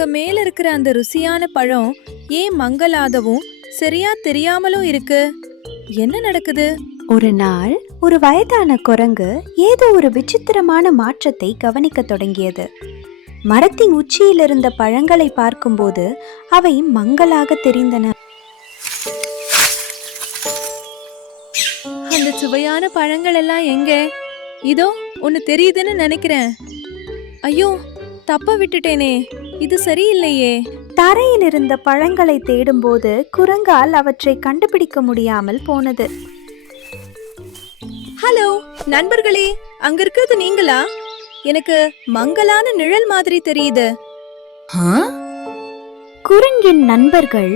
அங்க மேல இருக்கிற அந்த ருசியான பழம் ஏன் மங்கலாகவும் சரியா தெரியாமலும் இருக்கு? என்ன நடக்குது? ஒரு நாள் ஒரு வயதான குரங்கு ஏதோ ஒரு விசித்திரமான மாற்றத்தை கவனிக்க தொடங்கியது. மரத்தின் உச்சியில் இருந்த பழங்களை பார்க்கும்போது அவை மங்கலாக தெரிந்தன. அந்த சுவையான பழங்கள் எல்லாம் எங்க? இதோ ஒன்னு தெரியுதுன்னு நினைக்கிறேன். ஐயோ, தப்ப விட்டுட்டேனே, இது சரியில்லையே. தரையில் இருந்த பழங்களை தேடும்போது குரங்கால் அவற்றை கண்டுபிடிக்க முடியாமல் போனது. ஹலோ நண்பர்களே, அங்க இருக்கிறது நீங்களா? எனக்கு மங்கலான நிழல் மாதிரி தெரியுது. குரங்கின் நண்பர்கள்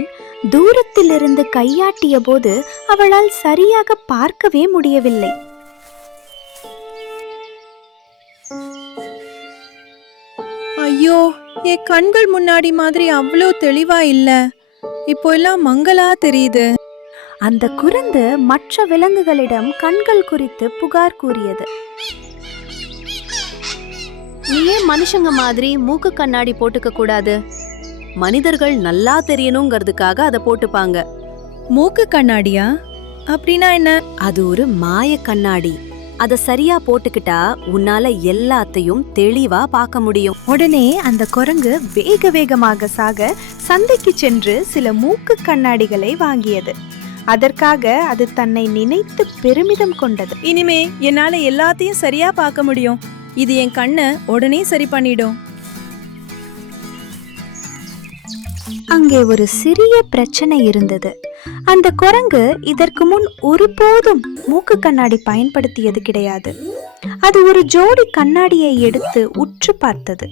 தூரத்தில் இருந்து கையாட்டிய போது அவளால் சரியாக பார்க்கவே முடியவில்லை. ஐயோ, என் கண்கள் முன்னாடி மாதிரி அவ்வளோ தெளிவா இல்ல. இப்போ எல்லாம் மங்களா தெரியுது. அந்த குரங்கு மற்ற விலங்குகளிடம் கண்கள் குறித்து புகார் கூறியது. நீயே மனுஷங்க மாதிரி மூக்கு கண்ணாடி போட்டுக்க கூடாது. மனிதர்கள் நல்லா தெரியணுங்கிறதுக்காக அதை போட்டுப்பாங்க. மூக்கு கண்ணாடியா? அப்படின்னா என்ன? அது ஒரு மாய கண்ணாடி. அத சரியா போட்டுக்கிட்டா உன்னால எல்லாத்தையும் தெளிவா பார்க்க முடியும். உடனே அந்த குரங்கு வேக வேகமாக சந்தைக்கு சென்று சில மூக்கு கண்ணாடிகளை வாங்கியது. அதற்காக அது தன்னை நினைத்து பெருமிதம் கொண்டது. இனிமே என்னால எல்லாத்தையும் சரியா பார்க்க முடியும். இது என் கண்ணை உடனே சரி பண்ணிடும். அங்கே ஒரு சிறிய பிரச்சனை இருந்தது. அந்த குரங்கு இதற்கு முன் ஒருபோதும் மூக்கு கண்ணாடி பயன்படுத்தியது கிடையாது. அது ஒரு ஜோடி கண்ணாடியை எடுத்து உற்று பார்த்தது.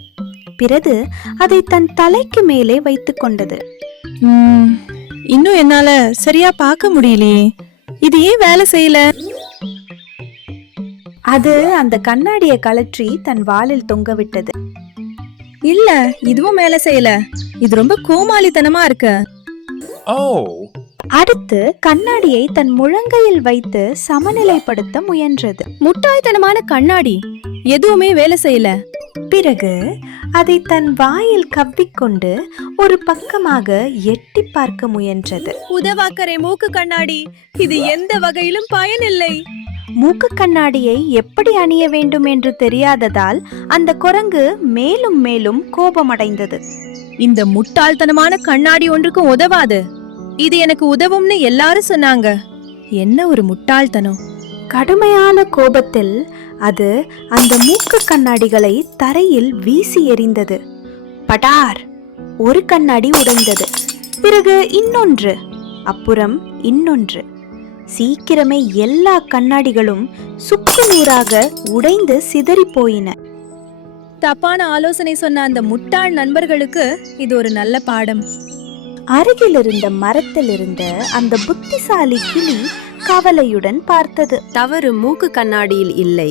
பிறகு அதை தன் தலைக்கு மேலே வைத்து கொண்டது. இன்னும் என்னால சரியா பார்க்க முடியலையே, இது ஏன் வேலை செய்யல? அது அந்த கண்ணாடியை கழற்றி தன் வாலில் தொங்கவிட்டது. இல்ல, இதுவும் வேலை செய்யல. இது ரொம்ப கோமாளித்தனமா இருக்கு. அடுத்து கண்ணாடியை தன் முழங்கையில் வைத்து சமநிலைப்படுத்த முயன்றது. முட்டாள்தனமான கண்ணாடி, எதுவுமே வேலை செய்யல. பிறகு அதை தன் வாயில் கவ்விக்கொண்டு ஒரு பக்கமாக எட்டி பார்க்க முயன்றது. உதவாக்கரை மூக்கு கண்ணாடி, இது எந்த வகையிலும் பயனில்லை. மூக்கு கண்ணாடியை எப்படி அணிய வேண்டும் என்று தெரியாததால் அந்த குரங்கு மேலும் மேலும் கோபமடைந்தது. இந்த முட்டாள்தனமான கண்ணாடி ஒன்றுக்கும் உதவாது. இது எனக்கு உதவும்னு எல்லாரும் சொன்னாங்க. என்ன ஒரு முட்டாள்தனம்! கடுமையான கோபத்தில் அது அந்த மூக்கு கண்ணாடிகளை தரையில் வீசி எறிந்தது. படார்! ஒரு கண்ணாடி உடைந்தது. பிறகு இன்னொன்று, அப்புறம் இன்னொன்று. சீக்கிரமே எல்லா கண்ணாடிகளும் சுக்கு நூறாக உடைந்து சிதறி போயின. தப்பான ஆலோசனை சொன்ன அந்த முட்டாள் நண்பர்களுக்கு இது ஒரு நல்ல பாடம். அருகில் இருந்த மரத்தில் இருந்த அந்த புத்திசாலி கிளி கவலையுடன் பார்த்தது. தவறு மூக்கு கண்ணாடியில் இல்லை,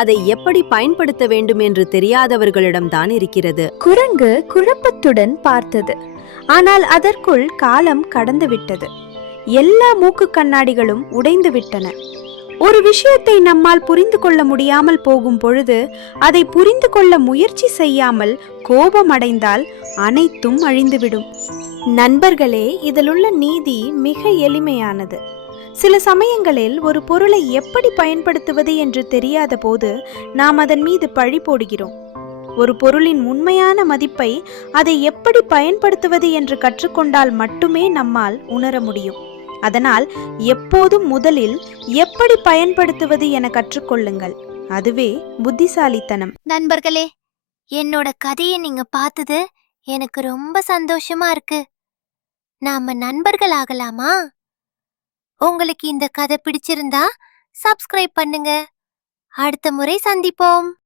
அதை எப்படி பயன்படுத்த வேண்டும் என்று தெரியாதவர்களிடம்தான் இருக்கிறது. குரங்கு குழப்பத்துடன் பார்த்தது. ஆனால் அதற்குள் காலம் கடந்து விட்டது. எல்லா மூக்கு கண்ணாடிகளும் உடைந்து விட்டன. ஒரு விஷயத்தை நம்மால் புரிந்து கொள்ள முடியாமல் போகும் பொழுது அதை புரிந்து கொள்ள முயற்சி செய்யாமல் கோபமடைந்தால் அனைத்தும் அழிந்துவிடும். நண்பர்களே, இதிலுள்ள நீதி மிக எளிமையானது. சில சமயங்களில் ஒரு பொருளை எப்படி பயன்படுத்துவது என்று தெரியாத போது நாம் அதன் மீது பழி போடுகிறோம். ஒரு பொருளின் உண்மையான மதிப்பை அதை எப்படி பயன்படுத்துவது என்று கற்றுக்கொண்டால் மட்டுமே நம்மால் உணர முடியும். அதனால் எப்போதும் முதலில் எப்படி பயன்படுத்துவது என கற்றுக்கொள்ளுங்கள். அதுவே புத்திசாலித்தனம். நண்பர்களே, என்னோட கதையை நீங்க பார்த்தது எனக்கு ரொம்ப சந்தோஷமா இருக்கு. நாம நண்பர்கள் ஆகலாமா? உங்களுக்கு இந்த கதை பிடிச்சிருந்தா சப்ஸ்கிரைப் பண்ணுங்க. அடுத்த முறை சந்திப்போம்.